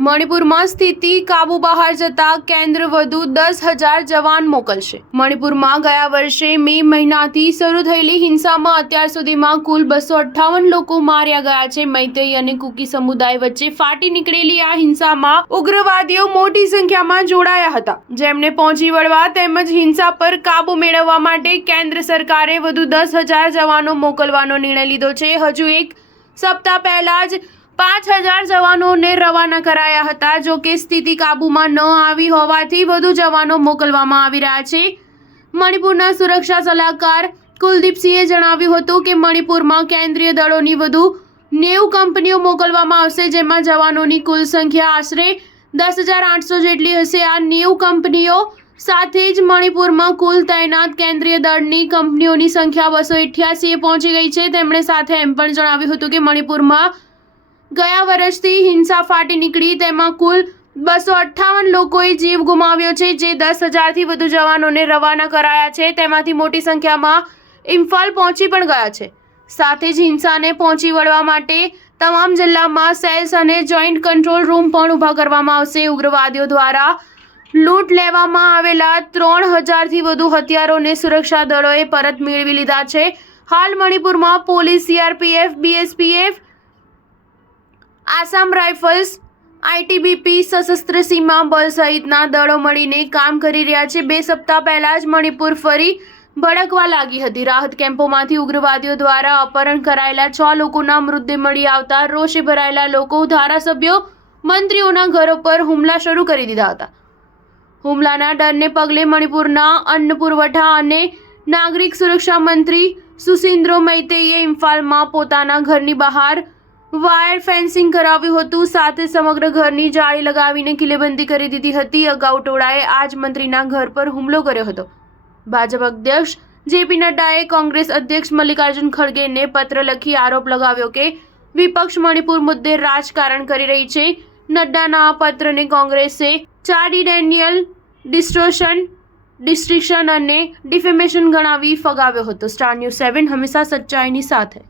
મણિપુરમાં સ્થિતિ કાબુ બહાર જતા કેન્દ્ર વધુ 10,000 જવાન મોકલશે। મણિપુરમાં ગયા વર્ષે મે મહિનાથી શરૂ થયેલી હિંસામાં અત્યાર સુધીમાં કુલ 258 લોકો માર્યા ગયા છે। મૈતેઈ અને કુકી સમુદાય વચ્ચે ફાટી નીકળેલી આ હિંસામાં ઉગ્રવાદીઓ મોટી સંખ્યામાં જોડાયા હતા, જેમને પહોંચી વળવા તેમજ હિંસા પર કાબુ મેળવવા માટે કેન્દ્ર સરકારે વધુ 10,000 જવાનો મોકલવાનો નિર્ણય લીધો છે। હજુ એક સપ્તાહ પહેલા જ 5,000 જવાનોને રવાના કરાયા હતા। જો કે સ્થિતિ કાબૂમાં ન આવી હોવાથી વધુ જવાનો મોકલવામાં આવી રહ્યા છે। મણિપુરના સુરક્ષા સલાહકાર કુલદીપસિંહે જણાવ્યું હતું કે મણિપુરમાં કેન્દ્રીય દળોની વધુ 90 કંપનીઓ મોકલવામાં આવશે, જેમાં જવાનોની કુલ સંખ્યા આશરે 10,800 જેટલી હશે। આ 90 કંપનીઓ સાથે જ મણિપુરમાં કુલ તૈનાત કેન્દ્રીય દળની કંપનીઓની સંખ્યા 288 પહોંચી ગઈ છે। તેમણે સાથે એમ પણ જણાવ્યું હતું કે મણિપુરમાં ગયા વર્ષથી હિંસા ફાટી નીકળી તેમાં કુલ 258 લોકોએ જીવ ગુમાવ્યો છે, જે 10,000થી વધુ જવાનોને રવાના કરાયા છે। તેમાંથી મોટી સંખ્યામાં ઇમ્ફાલ પહોંચી પણ ગયા છે। સાથે જ હિંસાને પહોંચી વળવા માટે તમામ જિલ્લામાં સેલ્સ અને જોઈન્ટ કંટ્રોલ રૂમ પણ ઊભા કરવામાં આવશે। ઉગ્રવાદીઓ દ્વારા લૂંટ લેવામાં આવેલા 3,000થી વધુ હથિયારોને સુરક્ષા દળોએ પરત મેળવી લીધા છે। હાલ મણિપુરમાં police, CRPF, BSPF, Assam rifles, ITBP, સશસ્ત્ર સીમા બળ સહિતના દળો મળીને કામ કરી રહ્યા છે। 2 સપ્તાહ પહેલા જ મણિપુર ફરી ભડકવા લાગી હતી। રાહત કેમ્પોમાંથી ઉગ્રવાદીઓ દ્વારા અપહરણ કરાયેલા 6 લોકોના મૃતદેહ મળી આવતા રોષે ભરાયેલા લોકો ધારાસભ્યો, મંત્રીઓના ઘરો પર હુમલા શરૂ કરી દીધા હતા। હુમલાના ડરને પગલે મણિપુરના અન્ન પુરવઠા અને નાગરિક સુરક્ષા મંત્રી સુશીન્દ્રો મૈતેઈએ ઇમ્ફાલમાં પોતાના ઘરની બહાર વાયર ફેન્સિંગ કરાવ્યું હતું, સાથે સમગ્ર ઘરની જાળી લગાવીને કિલ્લેબંધી કરી દીધી હતી। અગાઉ ટોળાએ આ જ મંત્રીના ઘર પર હુમલો કર્યો હતો। ભાજપ અધ્યક્ષ JP નડ્ડાએ કોંગ્રેસ અધ્યક્ષ મલ્લિકાર્જુન ખડગેને પત્ર લખી આરોપ લગાવ્યો કે વિપક્ષ મણિપુર મુદ્દે રાજકારણ કરી રહી છે। નડ્ડાના આ પત્રને કોંગ્રેસે ચાર્ડિડેનિયલ ડિસ્ટ્રિક્શન અને ડિફેમેશન ગણાવી ફગાવ્યો હતો। સ્ટાર ન્યૂઝ 7 હંમેશા સચ્ચાઈની સાથે।